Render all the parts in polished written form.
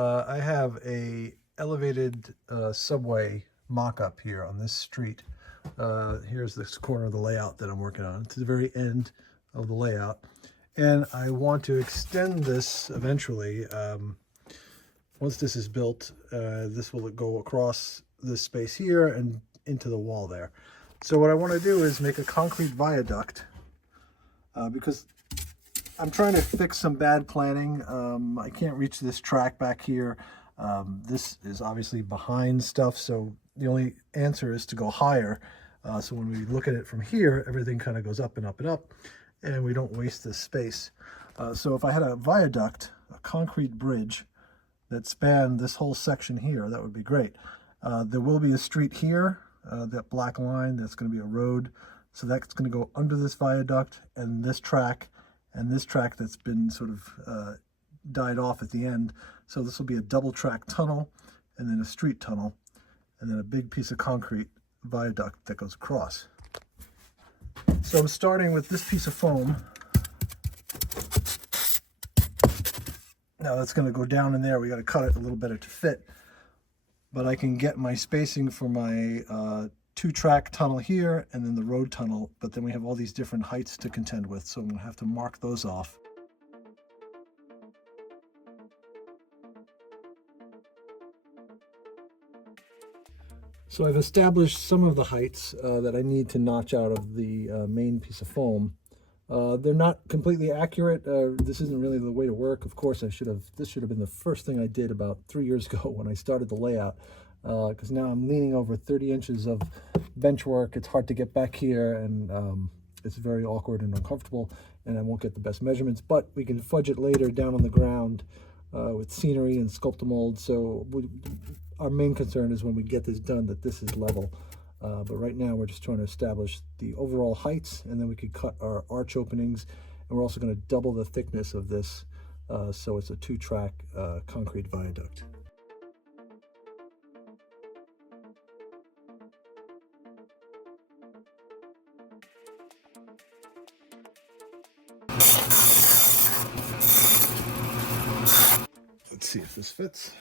I have a elevated subway mock-up here on this street. Here's this corner of the layout that I'm working on. It's the very end of the layout. And I want to extend this eventually. Once this is built, this will go across this space here and into the wall there. So what I want to do is make a concrete viaduct because I'm trying to fix some bad planning. I can't reach this track back here. This is obviously behind stuff, so the only answer is to go higher. So when we look at it from here, everything kind of goes up and up and up, and we don't waste this space. So if I had a viaduct, a concrete bridge that spanned this whole section here, that would be great. There will be a street here, that black line, that's going to be a road. So that's going to go under this viaduct and this track that's been sort of died off at the end. So this will be a double track tunnel and then a street tunnel and then a big piece of concrete viaduct that goes across. So I'm starting with this piece of foam. Now that's going to go down in there. We got to cut it a little better to fit, but I can get my spacing for my two-track tunnel here and then the road tunnel, but then we have all these different heights to contend with, so I'm going to have to mark those off. So I've established some of the heights that I need to notch out of the main piece of foam. They're not completely accurate. This isn't really the way to work. Of course, this should have been the first thing I did about 3 years ago when I started the layout, because now I'm leaning over 30 inches of bench work. It's hard to get back here, and it's very awkward and uncomfortable, and I won't get the best measurements, but we can fudge it later down on the ground with scenery and sculptamold. So our main concern is when we get this done that this is level. But right now we're just trying to establish the overall heights, and then we could cut our arch openings, and we're also going to double the thickness of this, so it's a two-track concrete viaduct. Let's see if this fits.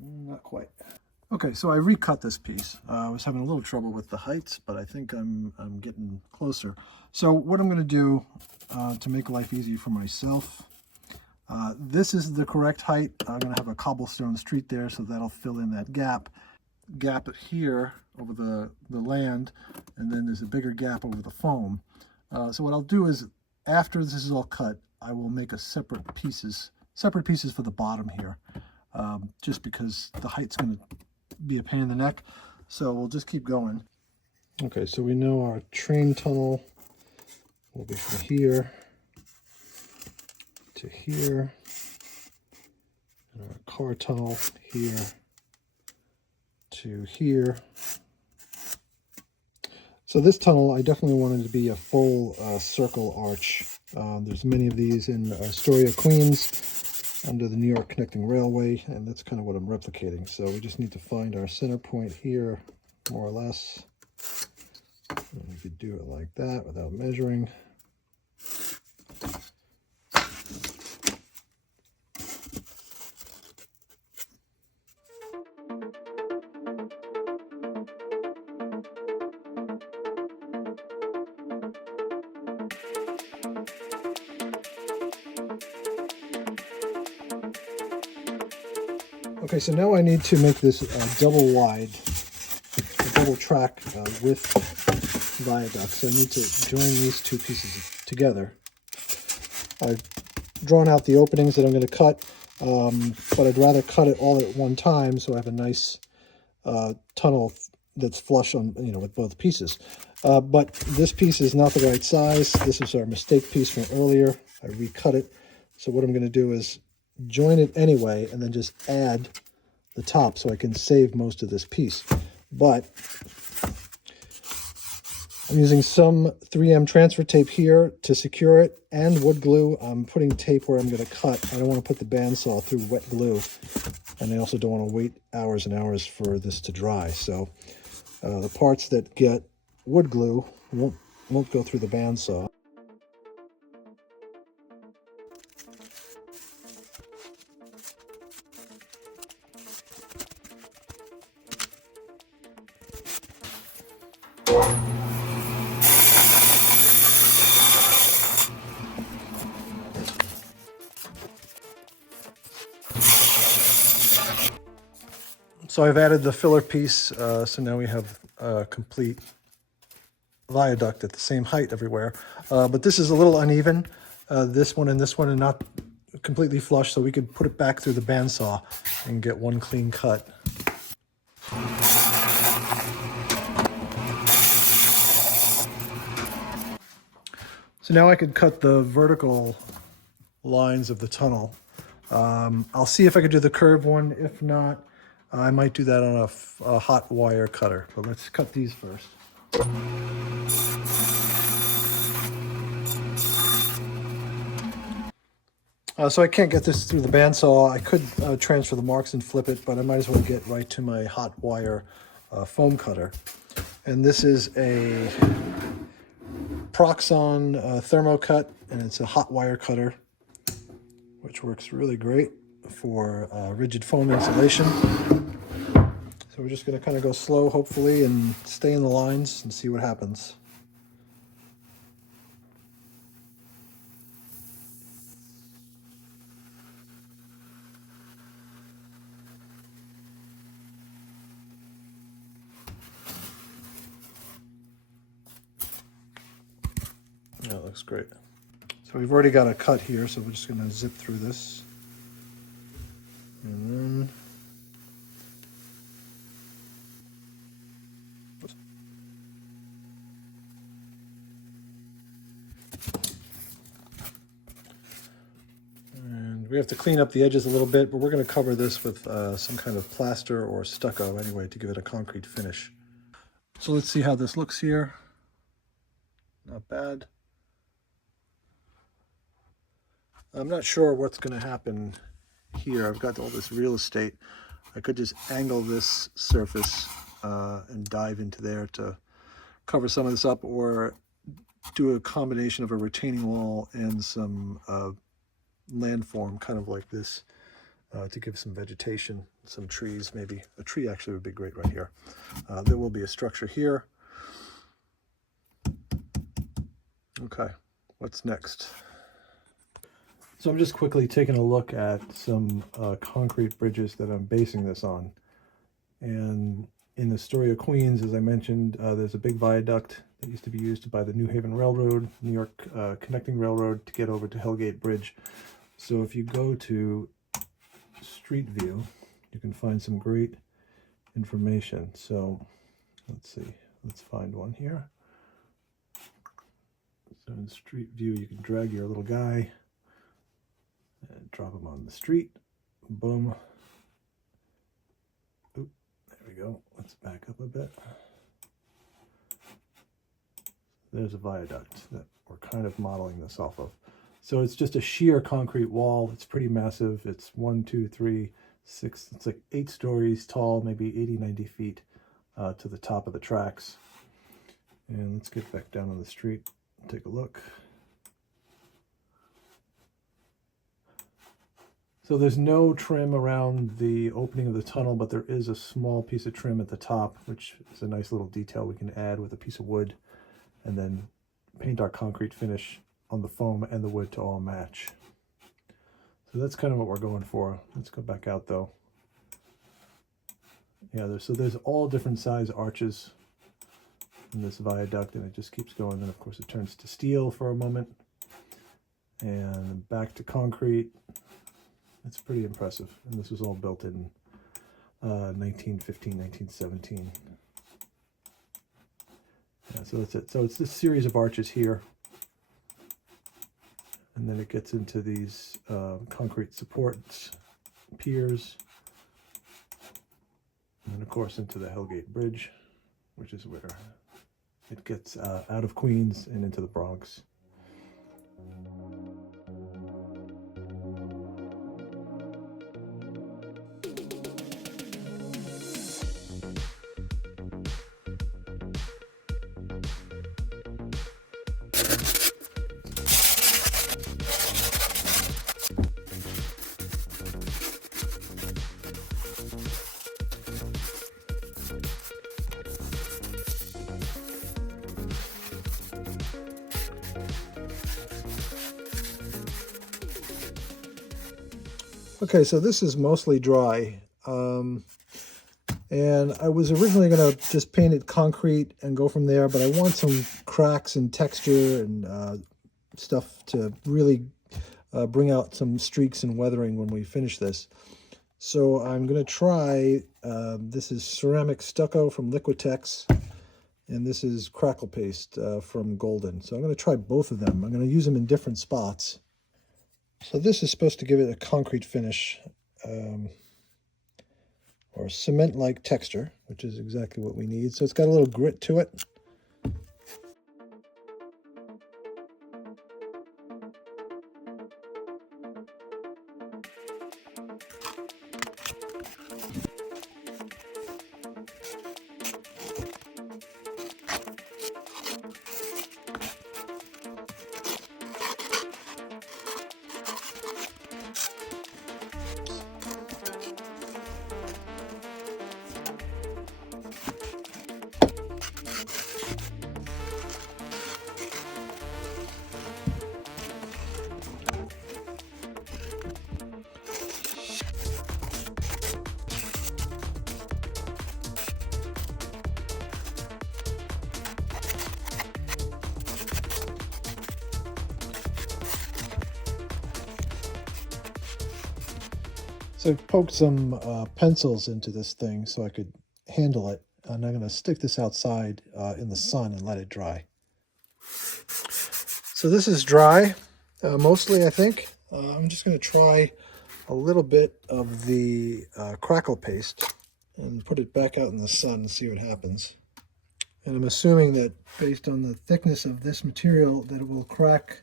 Not quite. Okay, so I recut this piece. I was having a little trouble with the heights, but I think I'm getting closer. So what I'm going to do to make life easy for myself, this is the correct height. I'm going to have a cobblestone street there, so that'll fill in that gap here over the land, and then there's a bigger gap over the foam. So what I'll do is, after this is all cut, I will make a separate pieces for the bottom here, just because the height's going to be a pain in the neck. So we'll just keep going. Okay, so we know our train tunnel will be from here to here, and our car tunnel here to here. So this tunnel, I definitely wanted to be a full circle arch. There's many of these in Astoria, Queens, under the New York Connecting Railway, and that's kind of what I'm replicating. So we just need to find our center point here, more or less. And we could do it like that without measuring. Okay, so now I need to make this double wide, a double track width viaduct. So I need to join these two pieces together. I've drawn out the openings that I'm going to cut, but I'd rather cut it all at one time so I have a nice tunnel that's flush on, with both pieces. But this piece is not the right size. This is our mistake piece from earlier. I recut it. So what I'm going to do is join it anyway, and then just add the top so I can save most of this piece. But I'm using some 3M transfer tape here to secure it, and wood glue. I'm putting tape where I'm going to cut. I don't want to put the bandsaw through wet glue, and I also don't want to wait hours and hours for this to dry. So the parts that get wood glue won't go through the bandsaw. So I've added the filler piece, so now we have a complete viaduct at the same height everywhere. But this is a little uneven, this one and this one, and not completely flush, so we could put it back through the bandsaw and get one clean cut. So now I could cut the vertical lines of the tunnel. I'll see if I could do the curved one. If not, I might do that on a hot wire cutter. But let's cut these first. So I can't get this through the bandsaw. I could transfer the marks and flip it, but I might as well get right to my hot wire foam cutter. And this is a Proxon thermocut, and it's a hot wire cutter, which works really great for rigid foam insulation. So we're just going to kind of go slow, hopefully, and stay in the lines and see what happens. That looks great. So we've already got a cut here, so we're just going to zip through this. And then we have to clean up the edges a little bit, but we're going to cover this with some kind of plaster or stucco anyway to give it a concrete finish. So let's see how this looks here. Not bad. I'm not sure what's going to happen here. I've got all this real estate. I could just angle this surface and dive into there to cover some of this up, or do a combination of a retaining wall and some landform, kind of like this, to give some vegetation, some trees, maybe. A tree actually would be great right here. There will be a structure here. Okay, what's next? So I'm just quickly taking a look at some concrete bridges that I'm basing this on. And in the story of Queens, as I mentioned, there's a big viaduct that used to be used by the New Haven Railroad, New York Connecting Railroad, to get over to Hellgate Bridge. So if you go to Street View, you can find some great information. So let's see, let's find one here. So in Street View, you can drag your little guy and drop him on the street. Boom. Oop, there we go. Let's back up a bit. There's a viaduct that we're kind of modeling this off of. So it's just a sheer concrete wall. It's pretty massive. It's 1, 2, 3, 6, it's like 8 stories tall, maybe 80, 90 feet to the top of the tracks. And let's get back down on the street, take a look. So there's no trim around the opening of the tunnel, but there is a small piece of trim at the top, which is a nice little detail we can add with a piece of wood, and then paint our concrete finish on the foam and the wood to all match. So that's kind of what we're going for. Let's go back out though. Yeah, there's all different size arches in this viaduct, and it just keeps going. Then of course it turns to steel for a moment, and back to concrete. It's pretty impressive, and this was all built in 1915, 1917. Yeah, so that's it. So it's this series of arches here, and then it gets into these concrete supports, piers, and then of course into the Hellgate Bridge, which is where it gets out of Queens and into the Bronx. Okay, so this is mostly dry. And I was originally going to just paint it concrete and go from there, but I want some cracks and texture and stuff to really bring out some streaks and weathering when we finish this. So I'm going to try, this is ceramic stucco from Liquitex, and this is crackle paste from Golden. So I'm going to try both of them. I'm going to use them in different spots. So this is supposed to give it a concrete finish, or cement-like texture, which is exactly what we need. So it's got a little grit to it. So I poked some pencils into this thing so I could handle it. And I'm going to stick this outside in the sun and let it dry. So this is dry, mostly, I think. I'm just going to try a little bit of the crackle paste and put it back out in the sun and see what happens. And I'm assuming that based on the thickness of this material that it will crack.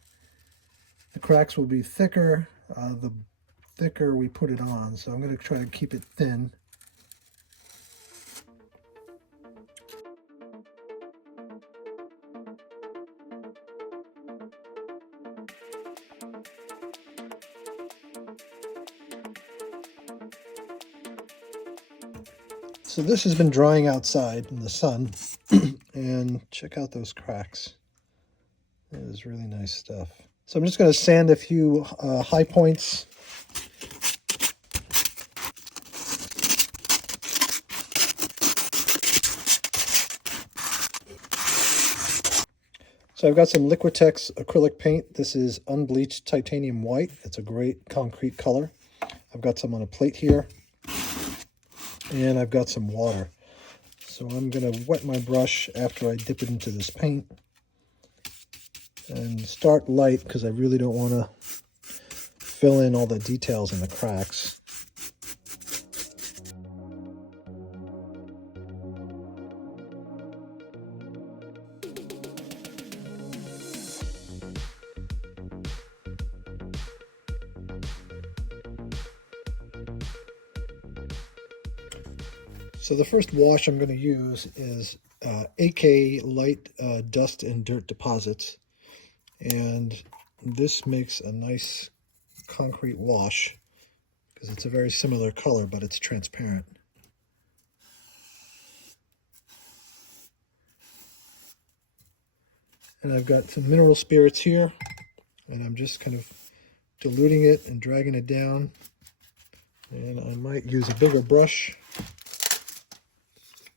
The cracks will be thicker the thicker we put it on. So I'm going to try to keep it thin. So this has been drying outside in the sun, and check out those cracks. That is really nice stuff. So I'm just going to sand a few high points. So I've got some Liquitex acrylic paint. This is unbleached titanium white. It's a great concrete color. I've got some on a plate here, and I've got some water. So I'm going to wet my brush after I dip it into this paint and start light because I really don't want to fill in all the details in the cracks. So the first wash I'm going to use is AK Light Dust and Dirt Deposits. And this makes a nice concrete wash because it's a very similar color, but it's transparent. And I've got some mineral spirits here, and I'm just kind of diluting it and dragging it down. And I might use a bigger brush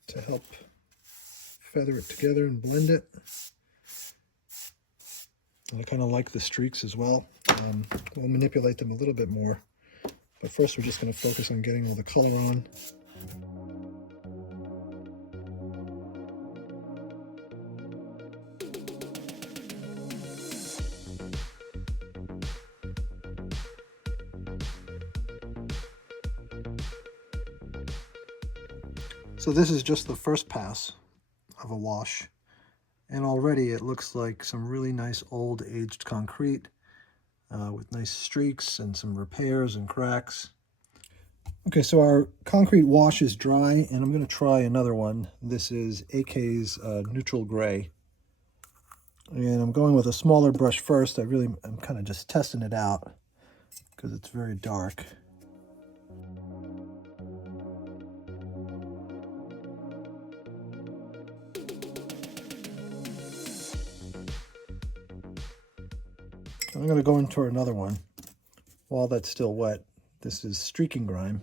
to help feather it together and blend it. And I kind of like the streaks as well. We'll manipulate them a little bit more, but first we're just going to focus on getting all the color on. So this is just the first pass of a wash, and already it looks like some really nice old aged concrete with nice streaks and some repairs and cracks. Okay, so our concrete wash is dry, and I'm going to try another one. This is AK's Neutral Gray, and I'm going with a smaller brush first. I'm kind of just testing it out because it's very dark. I'm going to go into another one while that's still wet, This is streaking grime.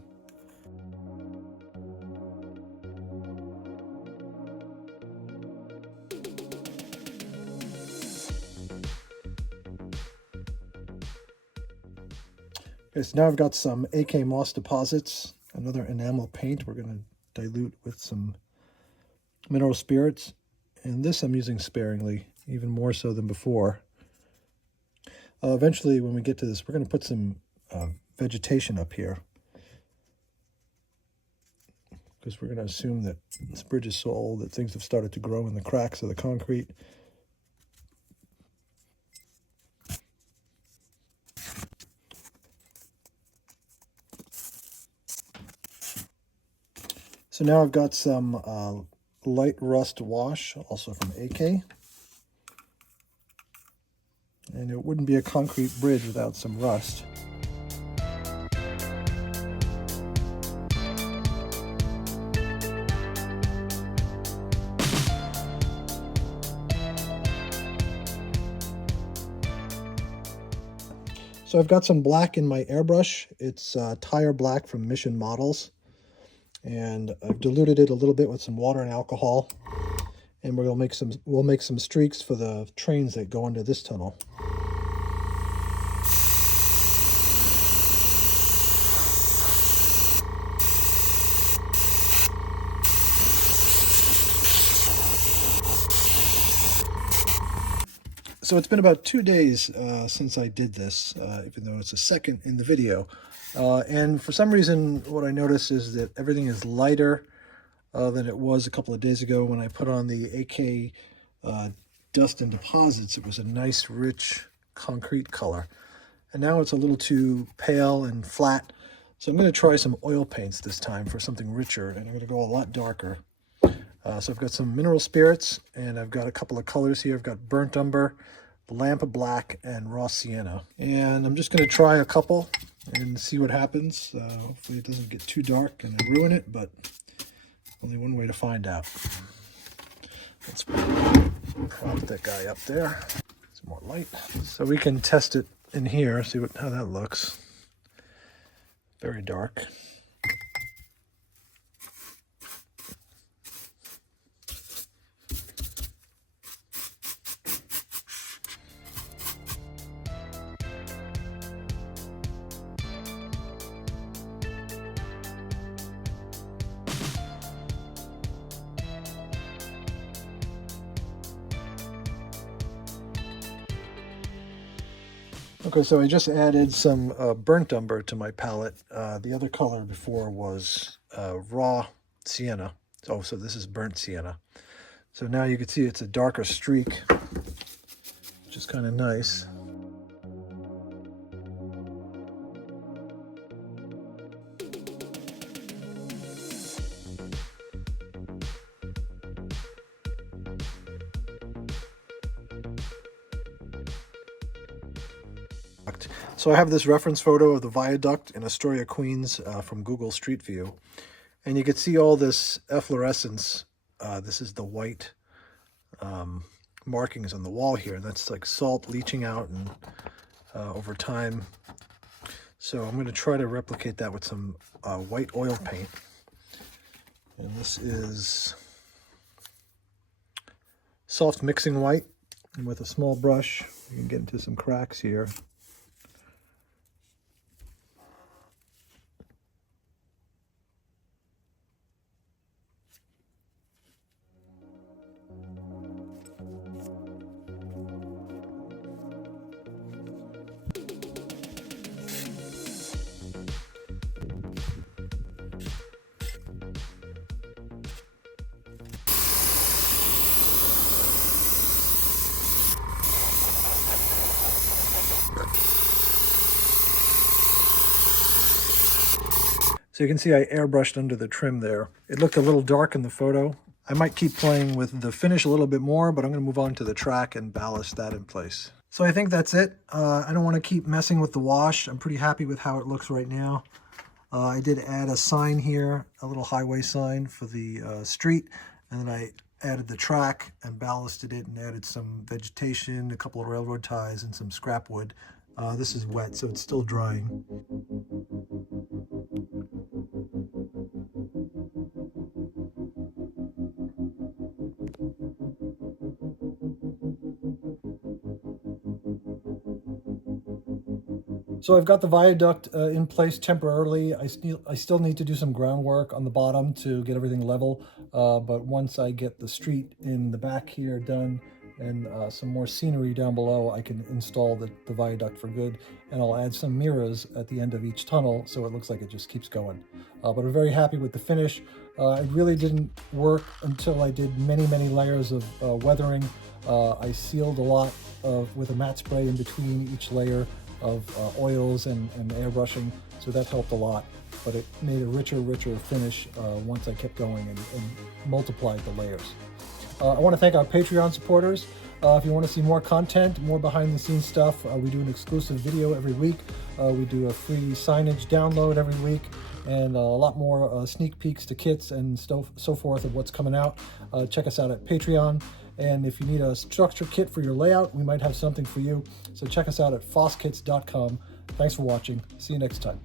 Okay, so now I've got some AK moss deposits, another enamel paint we're going to dilute with some mineral spirits. And this I'm using sparingly, even more so than before. Eventually, when we get to this, we're going to put some vegetation up here, because we're going to assume that this bridge is so old that things have started to grow in the cracks of the concrete. So now I've got some light rust wash, also from AK. And it wouldn't be a concrete bridge without some rust. So I've got some black in my airbrush. It's tire black from Mission Models. And I've diluted it a little bit with some water and alcohol. And we'll make some streaks for the trains that go into this tunnel. So it's been about 2 days since I did this, even though it's a second in the video. And for some reason, what I noticed is that everything is lighter than it was a couple of days ago when I put on the AK Dust and Deposits. It was a nice, rich, concrete color. And now it's a little too pale and flat. So I'm going to try some oil paints this time for something richer, and I'm going to go a lot darker. So I've got some mineral spirits, and I've got a couple of colors here. I've got burnt umber, lamp black, and raw sienna. And I'm just going to try a couple and see what happens. Hopefully it doesn't get too dark and I ruin it, but only one way to find out. Let's prop that guy up there. Some more light. So we can test it in here, see how that looks. Very dark. Okay, so I just added some burnt umber to my palette. The other color before was raw sienna. Oh, so this is burnt sienna. So now you can see it's a darker streak, which is kind of nice. So I have this reference photo of the Viaduct in Astoria, Queens from Google Street View. And you can see all this efflorescence. This is the white markings on the wall here. That's like salt leaching out and over time. So I'm going to try to replicate that with some white oil paint. And this is soft mixing white. And with a small brush, you can get into some cracks here. So you can see I airbrushed under the trim there. It looked a little dark in the photo. I might keep playing with the finish a little bit more, but I'm going to move on to the track and ballast that in place. So I think that's it. I don't want to keep messing with the wash. I'm pretty happy with how it looks right now. I did add a sign here, a little highway sign for the street, and then I added the track and ballasted it and added some vegetation, a couple of railroad ties, and some scrap wood. This is wet, so it's still drying. So I've got the viaduct in place temporarily. I still need to do some groundwork on the bottom to get everything level. But once I get the street in the back here done and some more scenery down below, I can install the viaduct for good. And I'll add some mirrors at the end of each tunnel so it looks like it just keeps going. But I'm very happy with the finish. It really didn't work until I did many layers of weathering. I sealed a lot with a matte spray in between each layer of oils and airbrushing, so that helped a lot. But it made a richer finish once I kept going and multiplied the layers. I want to thank our Patreon supporters. If you want to see more content, more behind the scenes stuff, we do an exclusive video every week. We do a free signage download every week, and a lot more sneak peeks to kits and so forth of what's coming out. Check us out at Patreon. And if you need a structure kit for your layout, we might have something for you. So check us out at fosskits.com. Thanks for watching. See you next time.